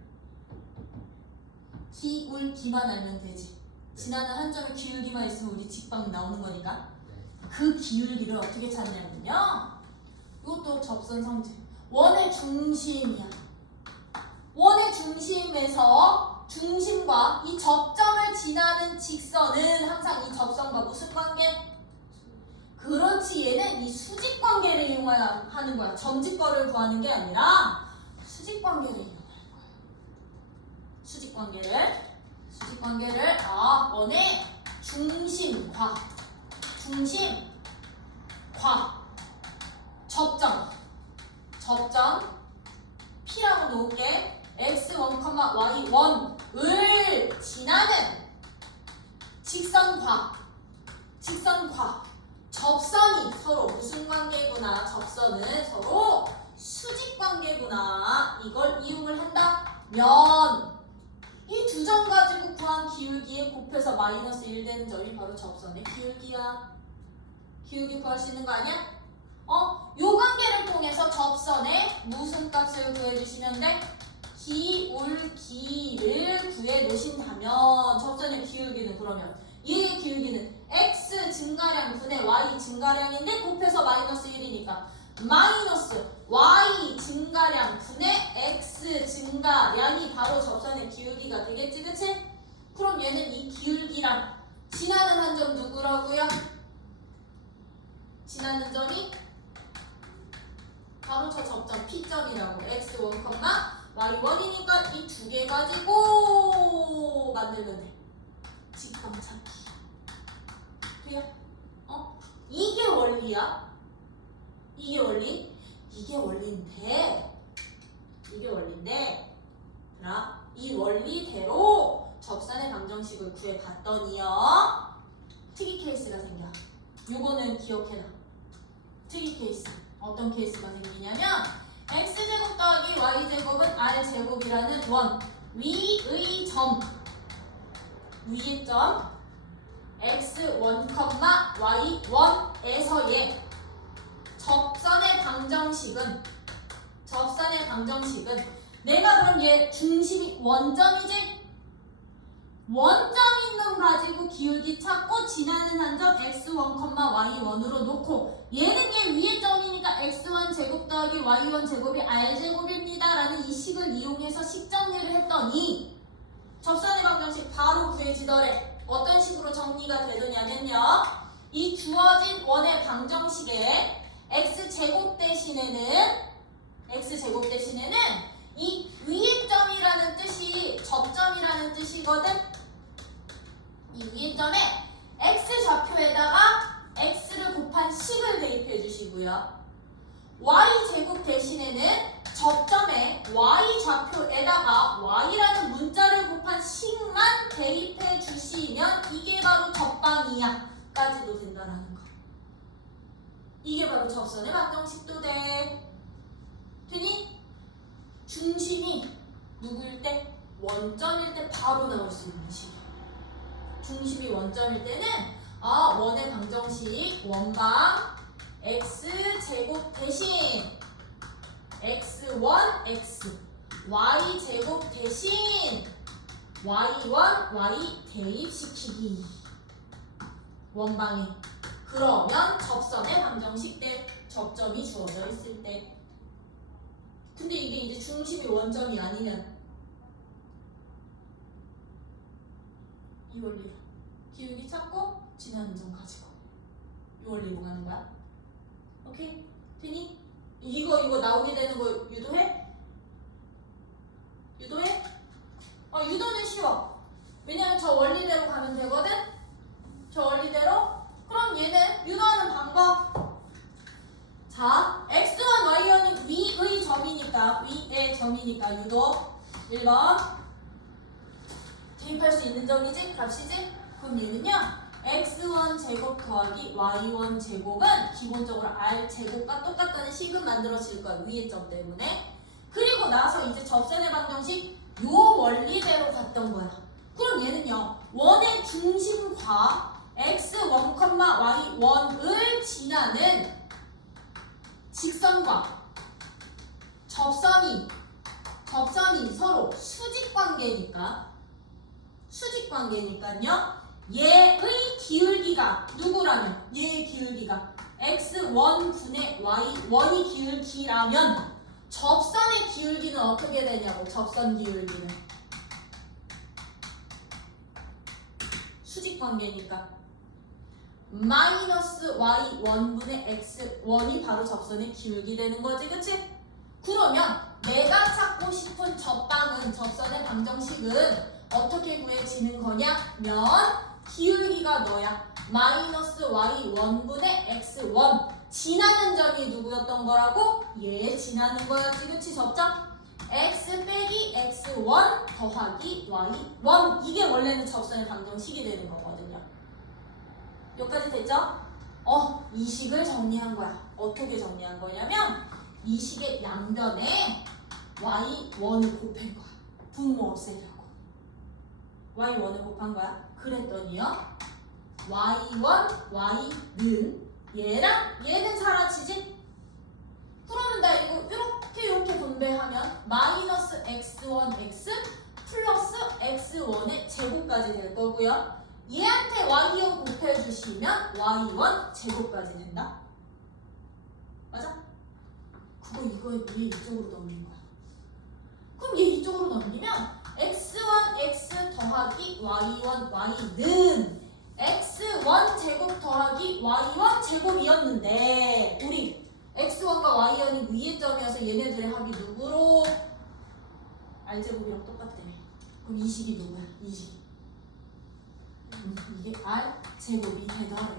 기울기만 알면 되지. 지나는 한 점의 기울기만 있으면 우리 직방이 나오는 거니까. 그 기울기를 어떻게 찾냐면요. 이것도 접선 성질. 원의 중심이야. 원의 중심에서 중심과 이 접점을 지나는 직선은 항상 이 접선과 무슨 관계? 그렇지. 얘는 이 수직 관계를 이용하는 거야. 점집거를 구하는 게 아니라 수직 관계를 이용하는 거야. 수직 관계를 원의 중심과 접점 P라고 놓을게. x1, y1을 지나는 직선과 접선이 서로 무슨 관계구나. 접선은 서로 수직 관계구나. 이걸 이용을 한다면 이 두 점 가지고 구한 기울기에 곱해서 마이너스 1 되는 점이 바로 접선의 기울기야. 기울기 구할 수 있는 거 아니야? 요 관계를 통해서 접선의 무슨 값을 구해주시면 돼? 기울기를 구해 놓으신다면 접선의 기울기는 그러면 얘의 기울기는 x 증가량 분의 y 증가량인데 곱해서 마이너스 1이니까 마이너스 y 증가량 분의 x 증가량이 바로 접선의 기울기가 되겠지 그치? 그럼 얘는 이 기울기랑 지나는 한 점 누구라고요? 지나는 점이 바로 저 접점 P점이라고. x1, y1이니까 이 두 개 가지고 만들면 돼. 직방 찾기. 돼요? 이게 원리야. 이게 원리? 이게 원리인데 이 원리대로 접선의 방정식을 구해봤더니요 특이 케이스가 생겨. 요거는 기억해놔. 특이 케이스. 어떤 케이스가 생기냐면 x제곱 더하기 y제곱은 r제곱이라는 원 위의 점 위의 점 x1, y1에서의 접선의 방정식은 내가 그럼 얘 중심이 원점이지? 원점 있는 가지고 기울기 찾고 지나는 한 점 x1, y1으로 놓고 얘는 얘 위의 점이니까 x1 제곱 더하기 y1 제곱이 r제곱입니다 라는 이 식을 이용해서 식 정리를 했더니 접선의 방정식 바로 구해지더래. 어떤 식으로 정리가 되느냐면요 이 주어진 원의 방정식에 x제곱 대신에는 이 위의 점이라는 뜻이 접점이라는 뜻이거든. 이 위의 점에 x좌표에다가 x를 곱한 식을 대입해 주시고요. y제곱 대신에는 접점에 y좌표에다가 y라는 문자를 곱한 식만 대입해 주시면 이게 바로 접방이야 까지도 된다라는 거. 이게 바로 접선의 방정식도 돼. 되니? 중심이 누구일 때? 원점일 때 바로 나올 수 있는 식이야. 중심이 원점일 때는 원의 방정식 원방 x제곱 대신 x1, x y제곱 대신 y1, y 대입시키기 원방에. 그러면 접선의 방정식 때 접점이 주어져 있을 때. 근데 이게 이제 중심이 원점이 아니면 이 원리로 기울기 찾고 지나는 점 가지고 이 원리로 가는 거야. 오케이? 되니? 이거 나오게 되는 거 유도해? 유도는 쉬워. 왜냐면 저 원리대로 가면 되거든? 저 원리대로? 그럼 얘는 유도하는 방법. 자, x1, y1이 위의 점이니까 유도 1번 대입할 수 있는 점이지? 값이지? 그럼 얘는요 x1 제곱 더하기 y1 제곱은 기본적으로 r 제곱과 똑같다는 식은 만들어질 거야 위의 점 때문에. 그리고 나서 이제 접선의 방정식 요 원리대로 갔던 거야. 그럼 얘는요 원의 중심과 x1, y1을 지나는 직선과 접선이 서로 수직관계니까요. 얘의 기울기가 누구라면 얘의 기울기가 x1분의 y1이 기울기라면 접선의 기울기는 어떻게 되냐고. 접선 기울기는 수직관계니까 마이너스 y1분의 x1이 바로 접선의 기울기 되는 거지. 그치? 그러면 내가 찾고 싶은 접선의 방정식은 어떻게 구해지는 거냐면 기울기가 너야. 마이너스 y1분의 x1 지나는 점이 누구였던 거라고? 얘 지나는 거였지. 그치? 접점 x 빼기 x1 더하기 y1 이게 원래는 접선의 방정식이 되는 거거든요. 여기까지 됐죠? 이 식을 정리한 거야. 어떻게 정리한 거냐면 이 식의 양변에 y1을 곱한 거야. 분모 없애려고 y1을 곱한 거야. 그랬더니요 y1, y는 얘는 사라지지? 그러면 나 이거 이렇게 분배하면 마이너스 x1x 플러스 x1의 제곱까지 될 거고요. 얘한테 y1 곱해주시면 y1 제곱까지 된다. 맞아? 이거 얘 이쪽으로 넘기는 거야. 그럼 얘 이쪽으로 넘기면 x1 x 더하기 y1 y는 x1 제곱 더하기 y1 제곱이었는데 우리 x1과 y1이 위의 점이어서 얘네들의 합이 누구로? r제곱이랑 똑같대. 그럼 이 식이 누구야? 이 식. 이게 r제곱이 되더래.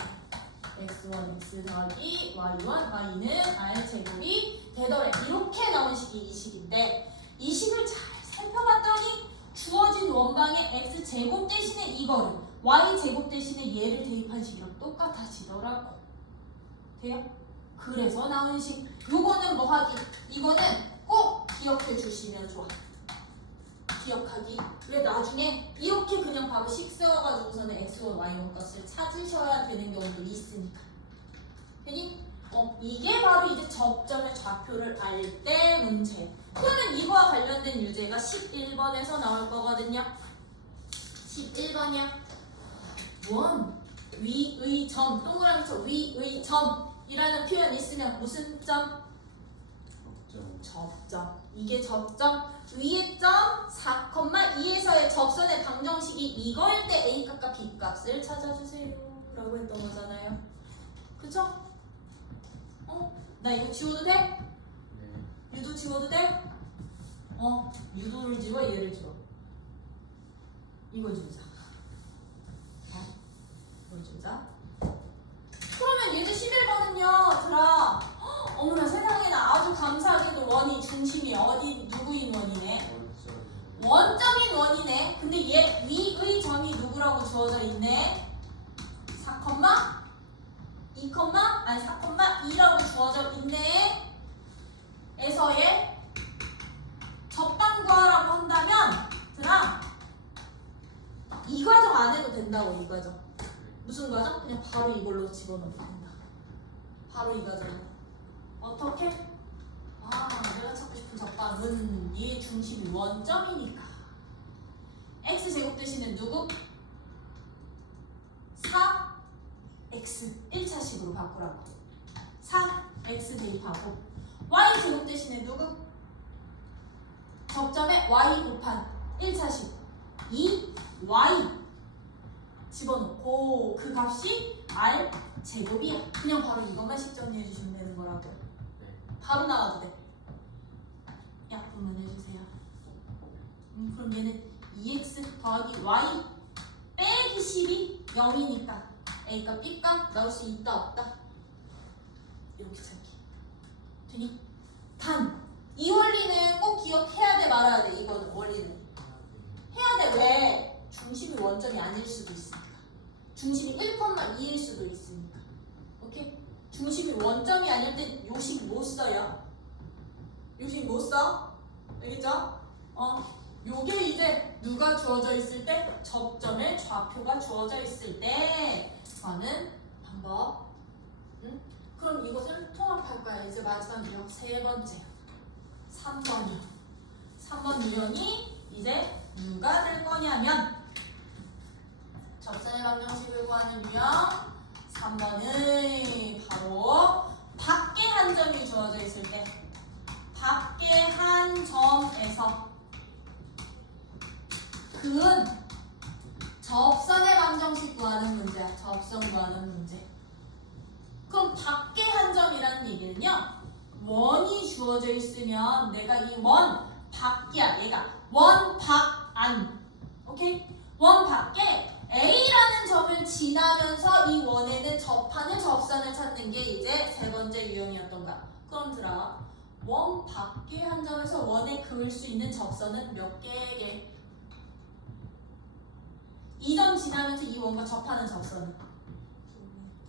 x1 x 더하기 y1 y는 r제곱이 되더래. 이렇게 나온 식이 이 식인데 이 식을 잘 살펴봤더니 주어진 원방의 x제곱 대신에 이거를 y제곱 대신에 얘를 대입한 식이랑 똑같아지더라고. 돼요? 그래서 나온 식. 요거는 뭐 하기? 이거는 꼭 기억해 주시면 좋아. 기억하기. 왜 나중에 이렇게 그냥 바로 식 세워가지고서는 x1, y1 값을 찾으셔야 되는 경우도 있으니까. 괜히? 이게 바로 이제 접점의 좌표를 알 때 문제. 그러면 이거와 관련된 유제가 11번에서 나올 거거든요. 11번이야. 원, 위의 점, 동그라미처럼 위의 점이라는 표현 있으면 무슨 점? 접점. 이게 접점. 위의 점 4,2에서의 접선의 방정식이 이거일 때 A값과 B값을 찾아주세요 라고 했던 거잖아요. 그쵸? 나 이거 지워도 돼? 네. 유도 지워도 돼? 유도를 지워, 얘를 지워. 이걸 지우자. 이걸 지우자. 그러면 얘는 11번은요, 들아. 어머나 세상에 나 아주 감사하게도 원이 중심이 어디 누구인 원이네? 원점인 원이네. 근데 얘 위의 점이 누구라고 주어져 있네? 4,2라고 주어져 있네. 에서의 적방 구하라고 한다면 들아 이 과정 안 해도 된다고. 이 과정 무슨 과정? 그냥 바로 이걸로 집어넣으면 된다. 바로 이 과정. 어떻게? 내가 찾고 싶은 적방은 얘 중심이 원점이니까 x제곱 대신에 누구? 4x 1차식으로 바꾸라고. 4x 대입하고 y제곱 대신에 누구? 접점에 y 곱한 1차식 2y 집어넣고 그 값이 r제곱이야. 그냥 바로 이것만 식 정리해 주시면 되는 거라고. 바로 나와도 돼. 약분만 해주세요. 그럼 얘는 2x 더하기 y 빼기 10이 0이니까 a값 b값 나올 수 있다 없다? 이렇게 찾기 되니? 단 이 원리는 꼭 기억해야 돼 말아야 돼. 이거는 원리는 해야 돼. 왜? 중심이 원점이 아닐 수도 있으니까. 중심이 1,2일 수도 있으니까. 오케이? 중심이 원점이 아닐 때 요식 못 써요. 요식 못 써. 알겠죠? 요게 이제 누가 주어져 있을 때? 접점의 좌표가 주어져 있을 때 하는 방법. 그럼 이것을 통합할 거야. 이제 마지막 유형 세 번째. 3번이요. 3번 유형이 이제 누가 될 거냐면 접선의 방정식을 구하는 유형 3번은 바로 밖에 한 점이 주어져 있을 때 밖에 한 점에서 그은 접선의 방정식 구하는 문제야. 접선 구하는 문제. 그럼 밖에 한 점이라는 얘기는요, 원이 주어져 있으면 내가 이 원 밖이야. 얘가 원 밖 안. 오케이? 원 밖에 A라는 점을 지나면서 이 원에는 접하는 접선을 찾는 게 이제 세 번째 유형이었던가. 그럼 들아, 원 밖에 한 점에서 원에 그을 수 있는 접선은 몇 개게? 이 점 지나면서 이 원과 접하는 접선은?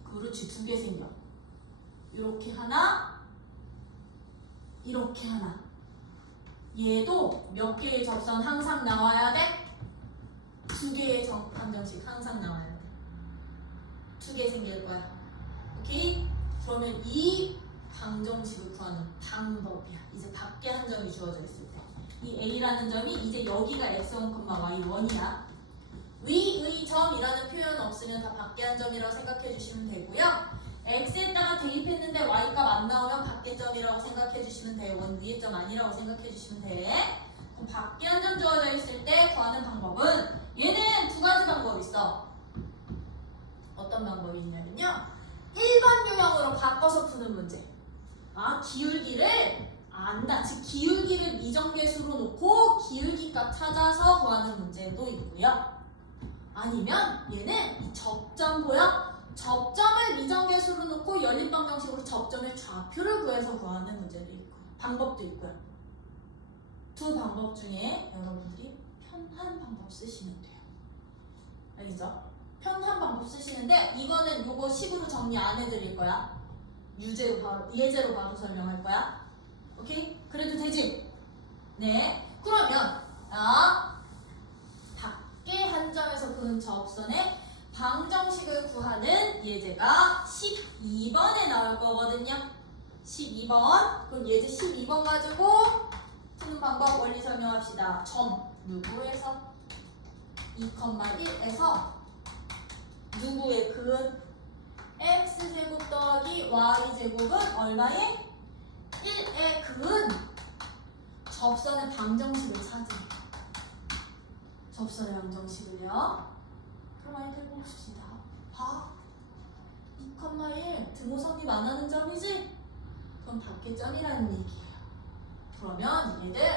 그렇지, 2개 생겨. 이렇게 하나, 이렇게 하나. 얘도 몇 개의 접선 항상 나와야 돼? 2개의 방정식 항상 나와야 돼. 2개 생길 거야. 오케이? 그러면 이 방정식을 구하는 방법이야. 이제 밖에 한 점이 주어져 있을 때. 이 A라는 점이 이제 여기가 x1, y1이야. 위의 점이라는 표현 없으면 다 밖에 한 점이라고 생각해 주시면 되고요. x에다가 대입했는데 y값 안 나오면 밖에 점이라고 생각해 주시면 돼요. 원 위에 점 아니라고 생각해 주시면 돼. 그럼 밖에 한 점 주어져 있을 때 구하는 방법은 얘는 2가지 방법이 있어. 어떤 방법이 있냐면요, 1번 유형으로 바꿔서 푸는 문제. 기울기를 안다. 즉 기울기를 미정계수로 놓고 기울기 값 찾아서 구하는 문제도 있고요. 아니면 얘는 이 접점 보여? 접점을 미정계수로 놓고 연립방정식으로 접점의 좌표를 구해서 구하는 문제도 있고 방법도 있고요. 두 방법 중에 여러분들이 편한 방법 쓰시면 돼요. 알겠죠? 편한 방법 쓰시는데 이거는 요거 식으로 정리 안 해드릴 거야. 예제로 바로 설명할 거야. 오케이? 그래도 되지? 네. 그러면 밖에 한 점에서 그은 접선의 방정식을 구하는 예제가 12번에 나올 거거든요. 12번. 그럼 예제 12번 가지고 푸는 방법 원리 설명합시다. 점 누구에서 2,1에서 누구의 그은 x제곱 더하기 y제곱은 얼마에? 1의 그은 접선의 방정식을 찾으래. 접선의 방정식을요. 그럼 아이들 봅시다. 봐. 2,1 등호선이 만나는 점이지? 그럼 밖에 점이라는 얘기예요. 그러면 얘들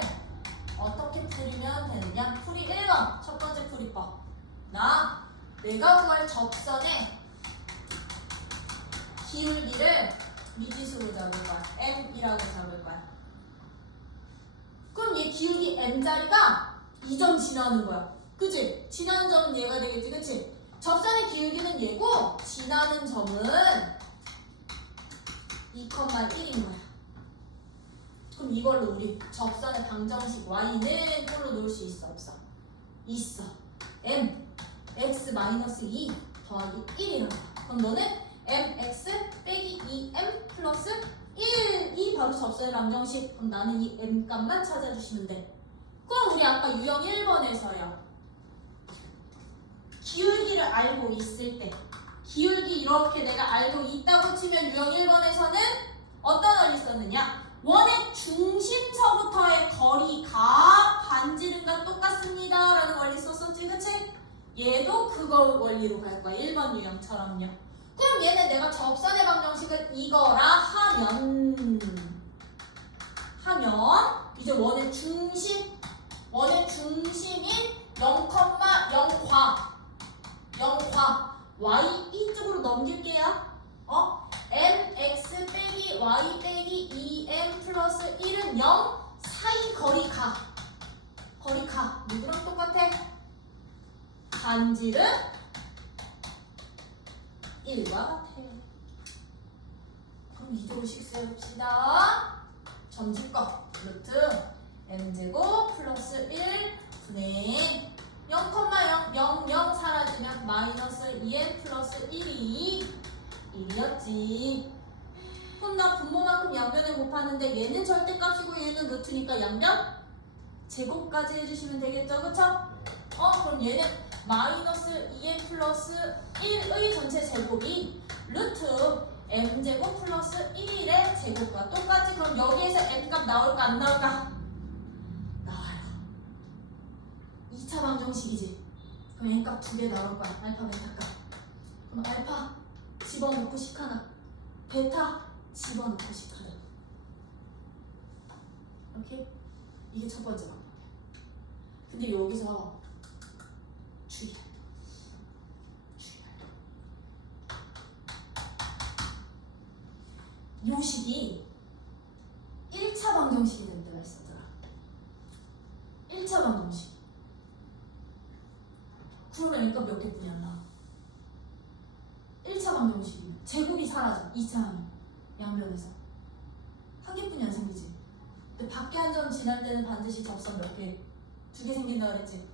어떻게 풀이면 되느냐? 풀이 1번 첫 번째 풀이법. 내가 구할 접선의 기울기를 미지수로 잡을 거야. m이라고 잡을 거야. 그럼 얘 기울기 m자리가 2점 지나는 거야. 그치? 지나는 점은 얘가 되겠지. 그치? 접선의 기울기는 얘고 지나는 점은 2,1인 거야. 그럼 이걸로 우리 접선의 방정식 y는 꼴로 놓을 수 있어? 없어? 있어. m x-2 더하기 1이라고. 그럼 너는 mx 빼기 2m 플러스 1이 바로 접선의 방정식. 그럼 나는 이 m 값만 찾아주시면 돼. 그럼 우리 아까 유형 1번에서요. 기울기를 알고 있을 때 기울기 이렇게 내가 알고 있다고 치면 유형 1번에서는 어떤 원리 썼느냐? 원의 중심서부터의 거리가 반지름과 같습니다 라는 원리 썼었지. 그치? 얘도 그거 원리로 갈 거야. 1번 유형처럼요. 그럼 얘는 내가 접선의 방정식을 이거라 하면 이제 원의 중심인 0,0과 y 이쪽으로 넘길게요. mx 빼기 y 빼기 2m 플러스 1은 0 사이 거리가 누구랑 똑같아? 반지름 1과 같아. 그럼 이쪽으로 식수해봅시다. 점집거 루트 m제곱 플러스 1 분의 0,000 사라지면 마이너스 2m 플러스 1이었지. 그럼 나 분모만큼 양변에 곱하는데 얘는 절대값이고 얘는 루트니까 양변 제곱까지 해주시면 되겠죠? 그쵸? 그럼 얘는 마이너스 2m 플러스 1의 전체 제곱이 루트 m제곱 플러스 1의 제곱과 똑같이. 그럼 여기에서 m값 나올까 안 나올까? 나와요. 2차 방정식이지. 그럼 n값 2개 나올 거야. 알파 베타값. 그럼 알파 집어넣고 식 하나, 베타 집어넣고 식 하나. 오케이? 이게 첫 번째 방법이야. 근데 여기서 주의할 거. 요 식이 1차 방정식이 될 때가 있었더라. 1차 방정식. 그러니까 몇 개뿐이 안 나와. 1차 방정식이면 제곱이 사라져. 2차 하면 양변에서 한 개뿐이 안 생기지. 근데 밖에 한 점 지날 때는 반드시 접선 몇 개? 2개 생긴다 그랬지.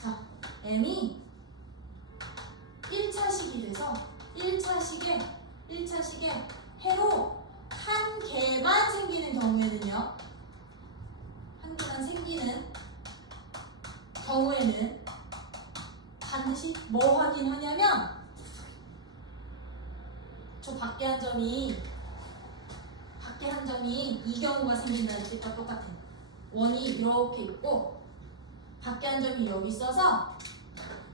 자, m이 1차식이 돼서 1차식에 해로 한 개만 생기는 경우에는요. 한 개만 생기는 경우에는 반드시 뭐 확인하냐면 저 밖에 한 점이 이 경우가 생긴다는 뜻과 똑같아. 원이 이렇게 있고 밖에 한 점이 여기 있어서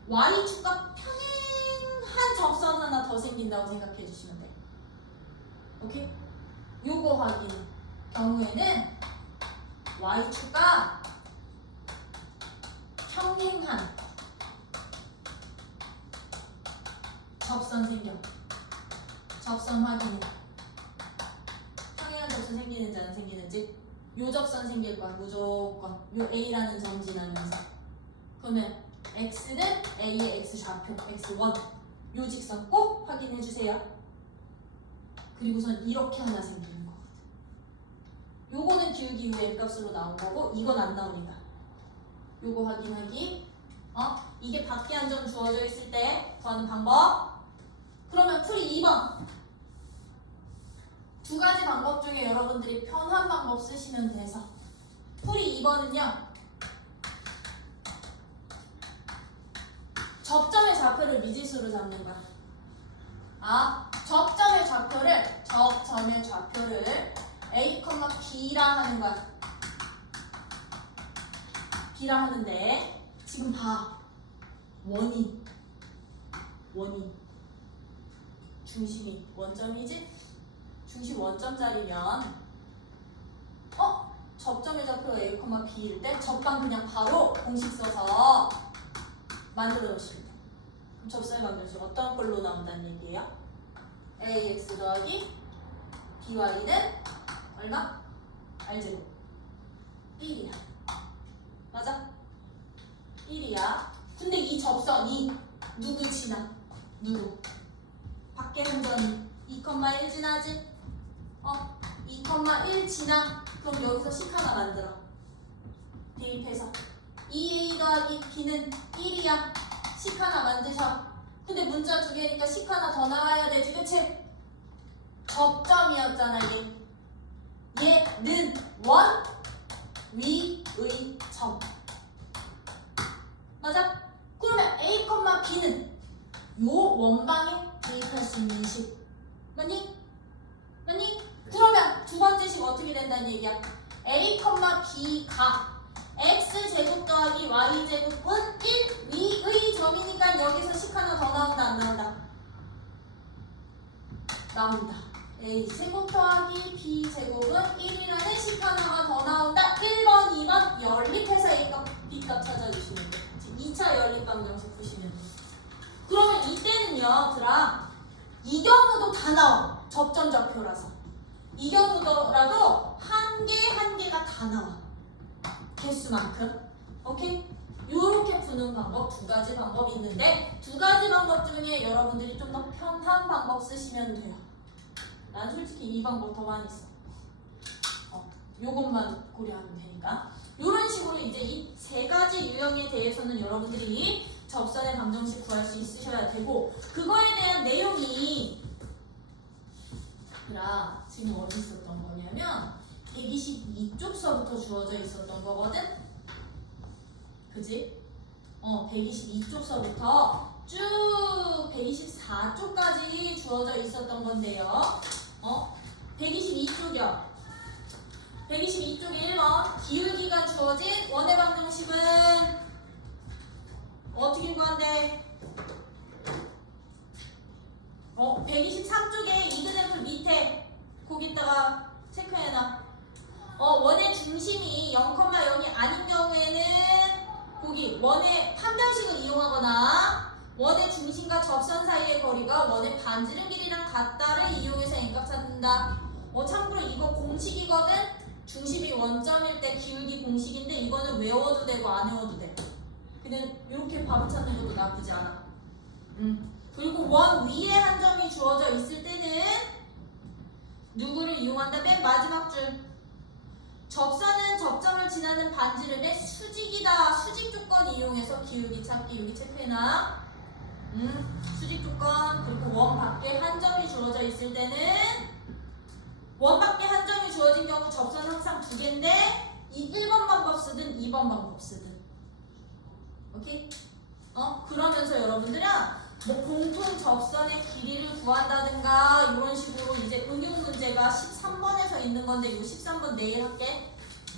y축과 평행한 접선 하나 더 생긴다고 생각해 주시면 돼. 오케이? 요거 확인 경우에는 y축과 평행한 접선 생겨. 접선 확인해. 평행한 접선 생기는지 안 생기는지. 요 접선 생길 거야 무조건. 요 A라는 점 지나면서. 그러면 X는 A의 X 좌표 X1 요 직선 꼭 확인해 주세요. 그리고선 이렇게 하나 생기는 거거든. 요거는 기울기 위에 M값으로 나온 거고 이건 안 나오니까 요거 확인하기. 이게 밖에 한 점 주어져 있을 때 구하는 방법. 그러면 풀이 2번. 두 가지 방법 중에 여러분들이 편한 방법 쓰시면 돼서 풀이 2번은요. 접점의 좌표를 미지수로 잡는 거야. 접점의 좌표를 A, B라 하는 거야. B라 하는데 지금 봐. 원이 중심이 원점이지? 중심 원점짜리면 접점의 좌표가 A, B일 때 접방 그냥 바로 공식 써서 만들어 놓으시면 돼. 그럼 접선의 방정식 어떤 꼴로 나온다는 얘기예요? AX 더하기 BY는 얼마? R제곱 1이야. 맞아? 1이야. 근데 이 접선이 누구 지나? 누구? 밖에 한 점이 2,1 지나지? 2,1 지나? 그럼 여기서 식 하나 만들어. 대입해서 2A 더하기 B는 1이야. 식 하나 만드셔. 근데 문자 두 개니까 식 하나 더 나와야 되지, 그치? 접점이었잖아, 얘는 원 위의 점. 맞아? 그러면 A, B는 요 원방에 대입할 수 있는 식. 맞니? 그러면 두 번째 식 어떻게 된다는 얘기야? A, B가 X제곱 더하기 Y제곱은 1 위의 점이니까 여기서 식 하나 더 나온다, 안 나온다? 나온다. A제곱 더하기 B제곱은 1이라는 식 하나가 더 나온다. 1번, 2번 연립해서 A값, B값 찾아주시면 돼. 2차 연립 방정식 푸시면 돼. 그러면 이때는요, 이 경우도 다 나와. 접점 좌표라서. 이 경우더라도 한 개가 다 나와. 개수만큼. 오케이? 요렇게 푸는 방법 두 가지 방법이 있는데 두 가지 방법 중에 여러분들이 좀 더 편한 방법 쓰시면 돼요. 난 솔직히 이 방법 더 많이 써. 요것만 고려하면 되니까. 요런 식으로 이제 이 세 가지 유형에 대해서는 여러분들이 접선의 방정식 구할 수 있으셔야 되고 그거에 대한 내용이 지금 어디 있었던 거냐면 122쪽서부터 주어져 있었던 거거든? 그지? 122쪽서부터 쭉 124쪽까지 주어져 있었던 건데요. 122쪽이요. 122쪽에 1번 기울기가 주어진 원의 방정식은 어떻게 구한대? 123쪽에 이그젠플 밑에 거기다가 체크해놔. 원의 중심이 0,0이 아닌 경우에는 거기 원의 판별식을 이용하거나 원의 중심과 접선 사이의 거리가 원의 반지름 길이랑 같다를 이용해서 N값 찾는다. 참고로 이거 공식이거든? 중심이 원점일 때 기울기 공식인데 이거는 외워도 되고 안 외워도 돼. 그냥 이렇게 바로 찾는 것도 나쁘지 않아. 그리고 원 위에 한 점이 주어져 있을 때는 누구를 이용한다? 맨 마지막 줄. 접선은 접점을 지나는 반지름의 수직이다. 수직 조건 이용해서 기울기 찾기 여기 체크해놔. 수직 조건. 그리고 원 밖에 한 점이 주어져 있을 때는 원 밖에 한 점이 주어진 경우 접선은 항상 두 개인데 이 1번 방법 쓰든 2번 방법 쓰든. 오케이? 그러면서 여러분들은 뭐 공통 접선의 길이를 구한다든가 이런 식으로 이제 응용 문제가 13번에서 있는 건데 이 13번 내일 할게.